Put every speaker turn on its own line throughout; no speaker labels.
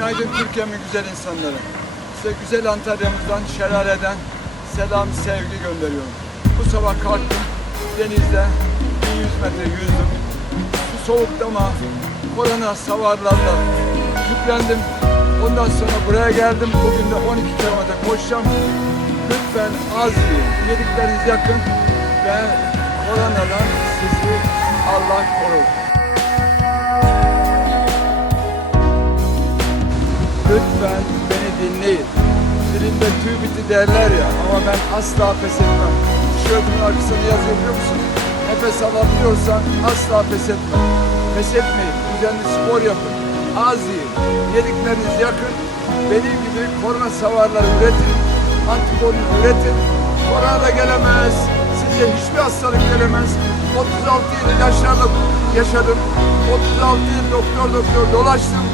Günaydın Türkiye'min güzel insanları. Size güzel Antalya'mızdan, şelaleden selam, sevgi gönderiyorum. Bu sabah kalktım, denizde 100 metre yüzdüm. Su soğuktu ama korona savarlarla yüklendim. Ondan sonra buraya geldim. Bugün de 12 kilometre koşacağım. Lütfen az yiyin. Yedikleriniz yakın ve koronadan sizi Allah korur. Lütfen beni dinleyin. Dilimde tüy bitti derler ya ama ben asla pes etmem. Tişörtümün arkasına yazıyor biliyor musun? Nefes alabiliyorsan asla pes etme. Pes etmeyin. Düzenli spor yapın. Az yiyin. Yedikleriniz yakın. Benim gibi korona savarları üretin. Antikorunu üretin. Korona da gelemez. Size hiçbir hastalık gelemez. 36 yıl ilaçlarla yaşadım. 36 yıl doktor doktor dolaştım.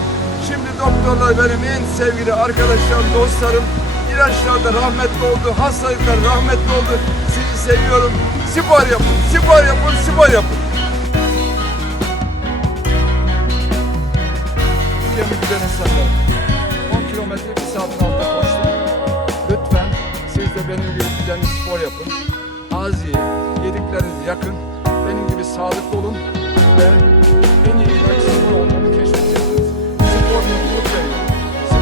Doktorlar benim en sevgili arkadaşlarım, dostlarım. İlaçlar da rahmetli oldu, hastalıklar rahmetli oldu. Sizi seviyorum. Spor yapın, spor yapın, spor yapın. Türkiye'min güzel insanları. 10 kilometre bir saatin altında koştum. Lütfen siz de benim gibi düzenli spor yapın. Az yiyin, yediklerinizi yakın. Benim gibi sağlıklı olun ve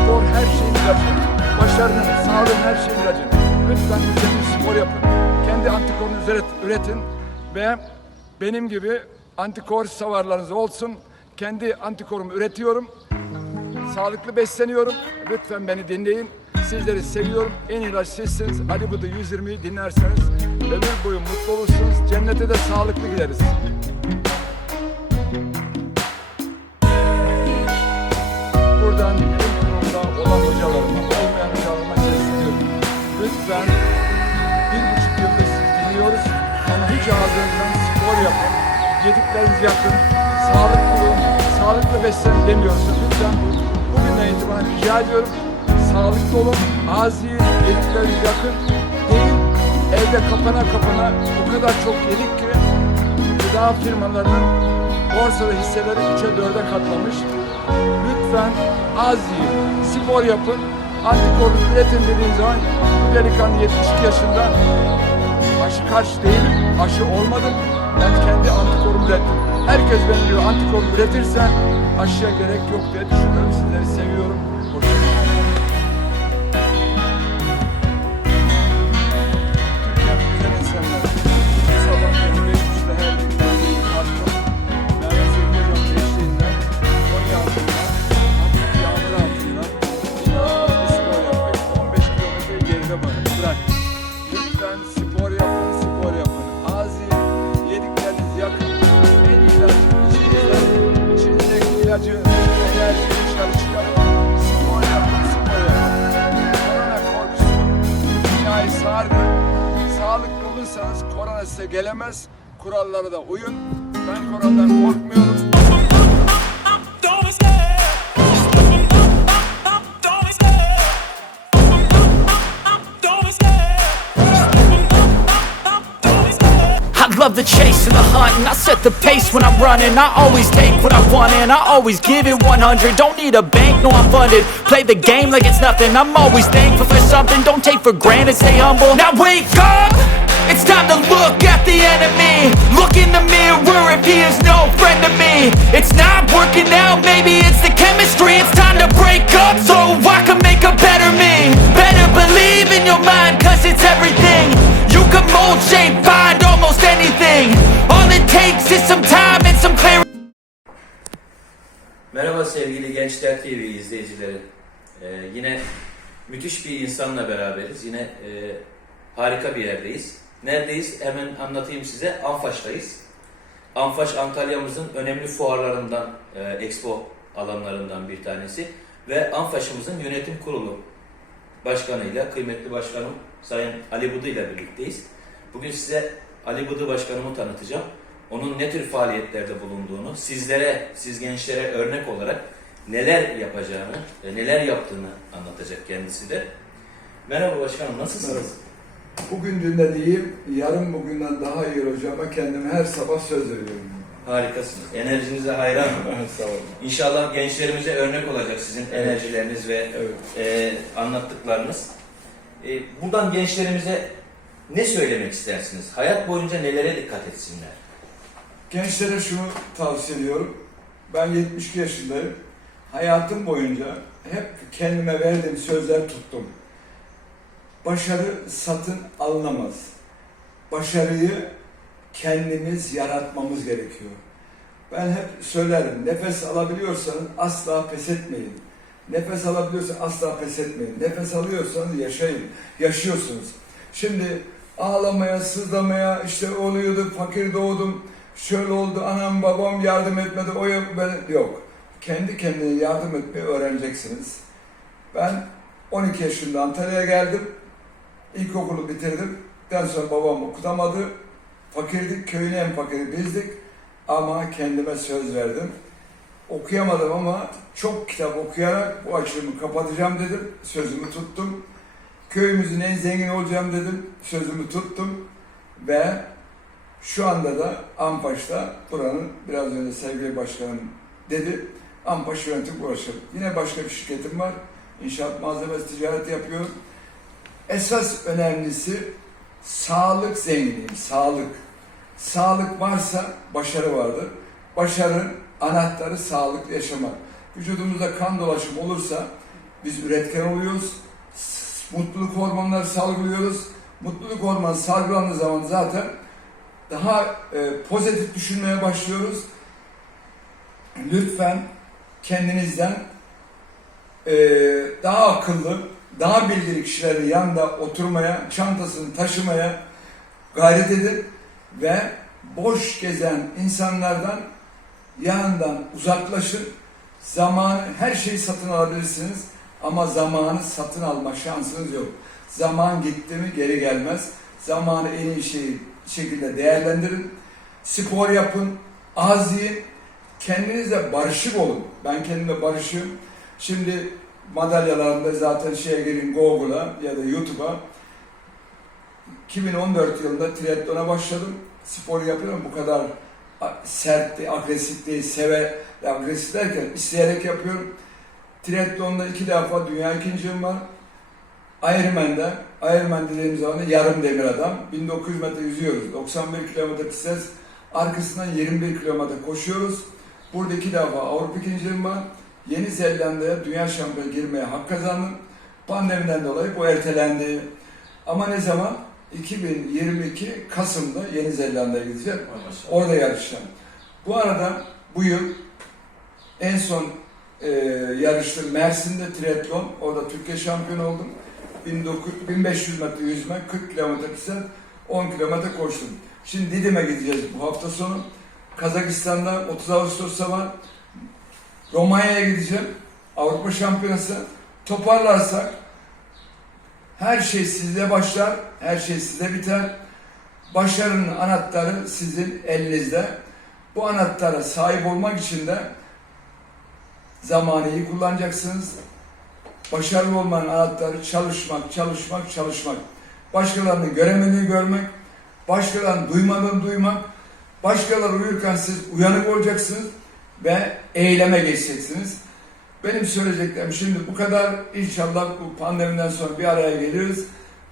Spor her şeyin ilacı. Başarının, sağlığın her şeyin ilacı. Lütfen düzenli spor yapın. Kendi antikorunuzu üret- üretin ve benim gibi antikor savarlarınız olsun. Kendi antikorumu üretiyorum. Sağlıklı besleniyorum. Lütfen beni dinleyin. Sizleri seviyorum. En ilaç sizsiniz. Ali Bıdı 120'yi dinlerseniz ömür boyu mutlu olursunuz. Cennete de sağlıklı gideriz. Buradan Lütfen bir buçuk yıldır dinliyoruz ama hiç ağzınızdan spor yapın. Yediklerinizi yakın, sağlıklı olun, sağlıklı beslenin demiyorsunuz. Lütfen bugünden itibaren rica ediyorum. Sağlıklı olun, az yiyin, yediklerinizi yakın. Değil, evde kapana kapana o kadar çok yedik ki gıda firmalarının borsada hisseleri 3'e 4'e katlamış. Lütfen az yiyin, spor yapın, antikor üretin dediğin zaman bu delikanlı 72 yaşında aşı karşı değilim, aşı olmadım. Ben kendi antikorumu ürettim. Herkes benim gibi antikorumu üretirse aşıya gerek yok diye düşünüyorum. Sizleri seviyorum. Size gelemez. Kurallara da uyun. Ben korkmuyorum.
I love the chase and the hunt and I set the pace when I'm running I always take what I want and I always give it 100 Don't need a bank, no I'm funded Play the game like it's nothing I'm always thankful for something Don't take for granted, stay humble Now wake up! It's time to look at the enemy. Look in the mirror if he is no friend to me. It's not working out, maybe it's the chemistry. It's time to break up so I can make a better me. Better believe in your mind cause it's everything. You can mold, shape, find almost anything. All it takes is some time and some clarity.
Merhaba sevgili Gençler TV izleyicileri. Ee, yine müthiş bir insanla beraberiz. Yine e, harika bir yerdeyiz. Neredeyiz? Hemen anlatayım size. Anfaş'tayız. Anfaş Antalya'mızın önemli fuarlarından, e, expo alanlarından bir tanesi. Ve Anfaş'ımızın yönetim kurulu başkanıyla, kıymetli başkanım Sayın Ali Bıdı ile birlikteyiz. Bugün size Ali Bıdı başkanımı tanıtacağım. Onun ne tür faaliyetlerde bulunduğunu, sizlere, siz gençlere örnek olarak neler yapacağını, neler yaptığını anlatacak kendisi de. Merhaba başkanım, nasılsınız?
Bugün dinlediğim yarın bugünden daha iyi olacağıma kendime her sabah söz veriyorum.
Harikasınız. Enerjinize hayranım.
Sağ olun.
İnşallah gençlerimize örnek olacak sizin enerjileriniz ve
Evet.
e, anlattıklarınız. E, buradan gençlerimize ne söylemek istersiniz? Hayat boyunca nelere dikkat etsinler?
Gençlere şunu tavsiye ediyorum. Ben 72 yaşındayım. Hayatım boyunca hep kendime verdiğim sözler tuttum. Başarı satın alınamaz. Başarıyı kendimiz yaratmamız gerekiyor. Ben hep söylerim, nefes alabiliyorsanız asla pes etmeyin. Nefes alabiliyorsanız asla pes etmeyin. Nefes alıyorsanız yaşayın. Yaşıyorsunuz. Şimdi ağlamaya, sızlamaya, işte oluyordu, fakir doğdum, şöyle oldu, anam babam yardım etmedi, o yok, ben yok. Kendi kendine yardım etmeyi öğreneceksiniz. Ben 12 yaşında Antalya'ya geldim. İlkokulu bitirdim. Den sonra babam okutamadı. Fakirdik, köyün en fakiri bizdik. Ama kendime söz verdim. Okuyamadım ama çok kitap okuyarak bu açığımı kapatacağım dedim. Sözümü tuttum. Köyümüzün en zengin olacağım dedim. Sözümü tuttum. Ve şu anda da Ampaş'ta buranın biraz önce sevgili başkanım dedi. Ampaş yönetim uğraşıyorum. Yine başka bir şirketim var. İnşaat malzemesi ticaret yapıyorum. Esas önemlisi sağlık zenginliği, sağlık. Sağlık varsa başarı vardır. Başarının anahtarı sağlıklı yaşamak. Vücudumuzda kan dolaşımı olursa biz üretken oluyoruz. Mutluluk hormonları salgılıyoruz. Mutluluk hormonu salgılandığı zaman zaten daha e, pozitif düşünmeye başlıyoruz. Lütfen kendinizden e, daha akıllı, daha bilgili kişilerin yanında oturmaya, çantasını taşımaya gayret edin ve boş gezen insanlardan yanından uzaklaşın. Zamanı, her şeyi satın alabilirsiniz ama zamanı satın alma şansınız yok. Zaman gitti mi geri gelmez. Zamanı en iyi şey, şekilde değerlendirin. Spor yapın, az yiyin, kendinizle barışık olun. Ben kendimle barışığım. Şimdi madalyalarında zaten şeye girin Google'a ya da YouTube'a 2014 yılında triatlona başladım. Spor yapıyorum. Bu kadar a- sert değil, agresif değil, seve, agresif derken isteyerek yapıyorum. Triatlonda iki defa dünya ikinciliğim var. Ironman'da, Ironman dediğimiz zaman yarım demir adam. 1900 metre yüzüyoruz. 91 kilometre pises. Arkasından 21 kilometre koşuyoruz. Burada iki defa Avrupa ikinciliğim var. Yeni Zelanda'ya dünya şampiyonu girmeye hak kazandım. Pandemiden dolayı bu ertelendi. Ama ne zaman? 2022 Kasım'da Yeni Zelanda'ya gideceğim. Orada yarışacağım. Bu arada bu yıl en son e, yarıştım Mersin'de triatlon. Orada Türkiye şampiyonu oldum. 1900 1500 metre yüzme, 40 kilometre bisiklet, 10 kilometre koştum. Şimdi Didim'e gideceğiz bu hafta sonu. Kazakistan'da 30 Ağustos'ta var. Romanya'ya gideceğim. Avrupa Şampiyonası. Toparlarsak her şey sizde başlar, her şey sizde biter. Başarının anahtarı sizin elinizde. Bu anahtara sahip olmak için de zamanı iyi kullanacaksınız. Başarılı olmanın anahtarı çalışmak, çalışmak, çalışmak. Başkalarının göremediğini görmek, başkalarının duymadığını duymak, başkaları uyurken siz uyanık olacaksınız ve eyleme geçeceksiniz. Benim söyleyeceklerim şimdi bu kadar. İnşallah bu pandemiden sonra bir araya geliriz.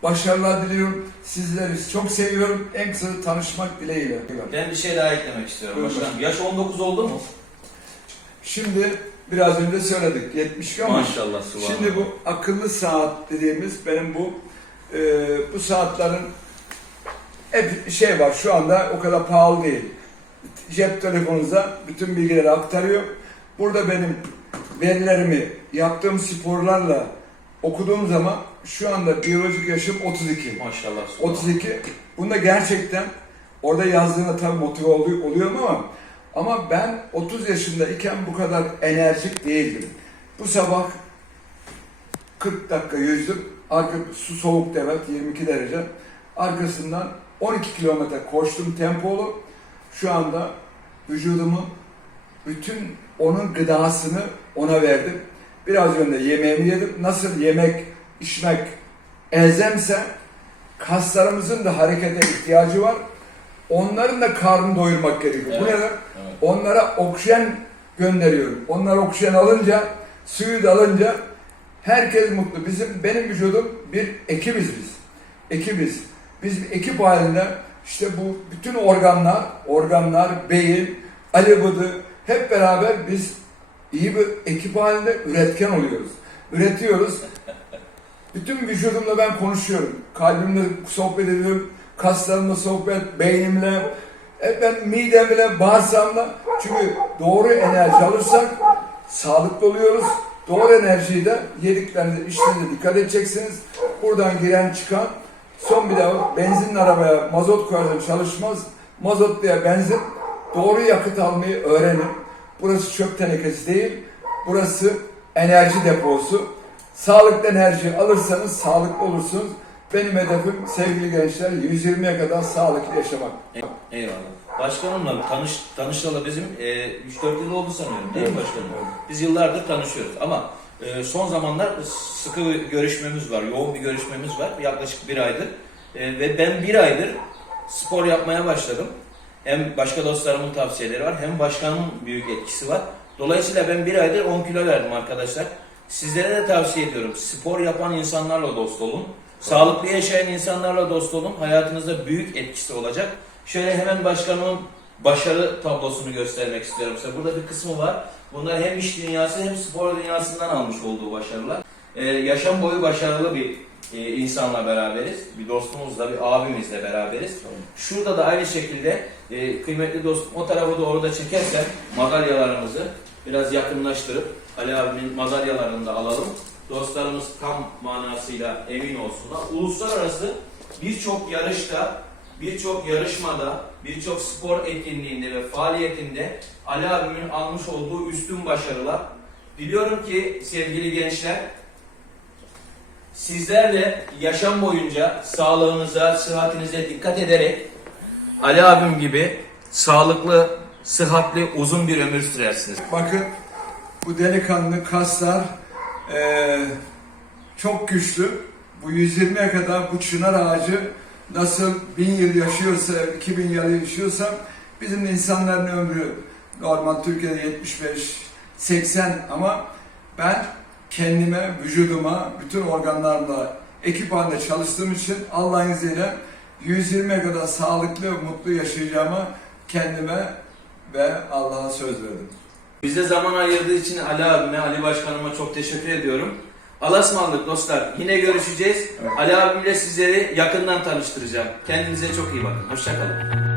Başarılar diliyorum. Sizleri çok seviyorum. En kısa tanışmak dileğiyle.
Ben bir şey daha eklemek istiyorum
Buyurun.
başkanım. Yaş 19 oldu mu?
Şimdi biraz önce söyledik 72 ama
Maşallah subhanallah.
şimdi bu akıllı saat dediğimiz benim bu e, bu saatlerin hep şey var şu anda o kadar pahalı değil. Cep telefonunuza bütün bilgileri aktarıyor. Burada benim verilerimi yaptığım sporlarla okuduğum zaman şu anda biyolojik yaşım 32.
Maşallah subhanallah.
32. Bunda gerçekten orada yazdığında tabii motive oluyor, oluyorum ama ama ben 30 yaşındayken bu kadar enerjik değildim. Bu sabah 40 dakika yüzdüm. Arka, su soğuk evet 22 derece. Arkasından 12 kilometre koştum tempolu. Şu anda vücudumun bütün onun gıdasını ona verdim. Biraz önce yemeğimi yedim. Nasıl yemek, içmek elzemse kaslarımızın da harekete ihtiyacı var. onların da karnını doyurmak gerekiyor. Bu
Evet,
ne?
evet.
Onlara oksijen gönderiyorum. Onlar oksijen alınca, suyu da alınca herkes mutlu. Bizim benim vücudum bir ekibiz biz. Ekibiz. Biz bir ekip halinde işte bu bütün organlar, organlar, beyin, Ali hep beraber biz iyi bir ekip halinde üretken oluyoruz. Üretiyoruz. Bütün vücudumla ben konuşuyorum. Kalbimle sohbet ediyorum. Kaslarımla sohbet, beynimle, e ben midemle, bağırsağımla. Çünkü doğru enerji alırsak sağlıklı oluyoruz. Doğru enerjiyi de yediklerinize, içtiğinize dikkat edeceksiniz. Buradan giren çıkan son bir daha benzinli arabaya mazot koyarsan çalışmaz. Mazot diye benzin. Doğru yakıt almayı öğrenin. Burası çöp tenekesi değil. Burası enerji deposu. Sağlıklı enerji alırsanız sağlıklı olursunuz. Benim hedefim sevgili gençler 120'ye kadar sağlıklı yaşamak.
Eyvallah. Başkanımla tanış, tanışalı bizim e, 3-4 yıl oldu sanıyorum değil mi başkanım? Biz yıllardır tanışıyoruz ama e, son zamanlar sıkı görüşmemiz var, yoğun bir görüşmemiz var yaklaşık bir aydır. E, ve ben bir aydır spor yapmaya başladım. Hem başka dostlarımın tavsiyeleri var hem başkanımın büyük etkisi var. Dolayısıyla ben bir aydır 10 kilo verdim arkadaşlar. Sizlere de tavsiye ediyorum. Spor yapan insanlarla dost olun. Sağlıklı yaşayan insanlarla dost olun. Hayatınızda büyük etkisi olacak. Şöyle hemen başkanımın başarı tablosunu göstermek istiyorum size. Burada bir kısmı var. Bunlar hem iş dünyası hem spor dünyasından almış olduğu başarılar. Ee, yaşam boyu başarılı bir e, insanla beraberiz. Bir dostumuzla, bir abimizle beraberiz. Şurada da aynı şekilde e, kıymetli dostum o tarafa doğru da çekersen madalyalarımızı biraz yakınlaştırıp Ali abimin madalyalarını da alalım. Dostlarımız tam manasıyla emin olsunlar. Uluslararası birçok yarışta, birçok yarışmada, birçok spor etkinliğinde ve faaliyetinde Ali abimin almış olduğu üstün başarılar. Biliyorum ki sevgili gençler, sizler de yaşam boyunca sağlığınıza, sıhhatinize dikkat ederek Ali abim gibi sağlıklı, sıhhatli, uzun bir ömür sürersiniz.
Bakın bu delikanlı kaslar eee, çok güçlü. Bu 120'ye kadar bu çınar ağacı nasıl bin yıl yaşıyorsa, 2000 yıl yaşıyorsa bizim insanların ömrü normal Türkiye'de 75, 80 ama ben kendime, vücuduma, bütün organlarımla ekip halinde çalıştığım için Allah'ın izniyle 120'ye kadar sağlıklı, mutlu yaşayacağıma kendime ve Allah'a söz verdim.
Bize zaman ayırdığı için Ali abime, Ali başkanıma çok teşekkür ediyorum. Allah'a ısmarladık dostlar. Yine görüşeceğiz. Ali abimle sizleri yakından tanıştıracağım. Kendinize çok iyi bakın. Hoşçakalın.